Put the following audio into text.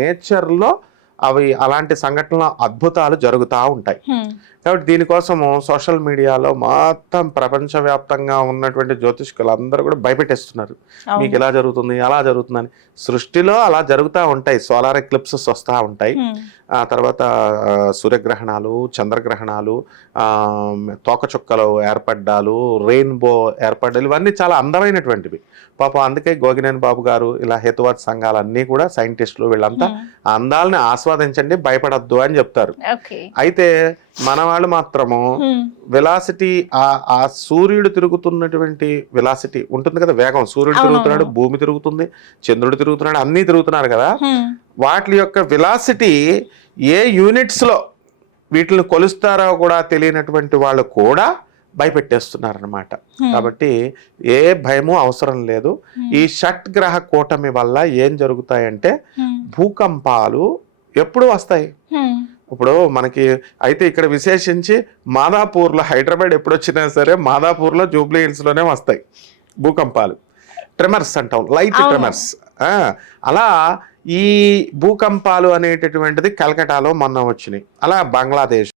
నేచర్లో అవి అలాంటి సంఘటనలు అద్భుతాలు జరుగుతూ ఉంటాయి. కాబట్టి దీనికోసము సోషల్ మీడియాలో మొత్తం ప్రపంచవ్యాప్తంగా ఉన్నటువంటి జ్యోతిష్కులు అందరూ కూడా భయపెట్టేస్తున్నారు. మీకు ఇలా జరుగుతుంది అలా జరుగుతుందని. సృష్టిలో అలా జరుగుతూ ఉంటాయి. సోలార్ ఎక్లిప్సెస్ వస్తూ ఉంటాయి. ఆ తర్వాత సూర్యగ్రహణాలు, చంద్రగ్రహణాలు, తోకచుక్కలు ఏర్పడ్డాలు, రెయిన్బో ఏర్పడ్డాలు, ఇవన్నీ చాలా అందమైనటువంటివి. పాపం అందుకే గోగినేని బాబు గారు ఇలా హేతువాద సంఘాలన్నీ కూడా సైంటిస్టులు వీళ్ళంతా ఆ అందాలని ఆస్వాదించండి, భయపడద్దు అని చెప్తారు. అయితే మన వాళ్ళు మాత్రము వెలాసిటీ, ఆ సూర్యుడు తిరుగుతున్నటువంటి వెలాసిటీ ఉంటుంది కదా, వేగం. సూర్యుడు తిరుగుతున్నాడు, భూమి తిరుగుతుంది, చంద్రుడు తిరుగుతున్నాడు, అన్నీ తిరుగుతున్నారు కదా. వాటి యొక్క వెలాసిటీ ఏ యూనిట్స్ లో వీటిని కొలుస్తారో కూడా తెలియనటువంటి వాళ్ళు కూడా భయపెట్టేస్తున్నారనమాట. కాబట్టి ఏ భయము అవసరం లేదు. ఈ షట్గ్రహ కూటమి వల్ల ఏం జరుగుతాయంటే భూకంపాలు ఎప్పుడు వస్తాయి. ఇప్పుడు మనకి అయితే ఇక్కడ విశేషించి మాదాపూర్లో, హైదరాబాద్ ఎప్పుడు వచ్చినా సరే మాదాపూర్లో, జూబ్లీ హిల్స్ లోనే వస్తాయి భూకంపాలు. ట్రెమర్స్ అంటాం, లైట్ ట్రెమర్స్. అలా ఈ భూకంపాలు అనేటటువంటిది కలకటాలో మొన్న వచ్చినాయి. అలా బంగ్లాదేశ్,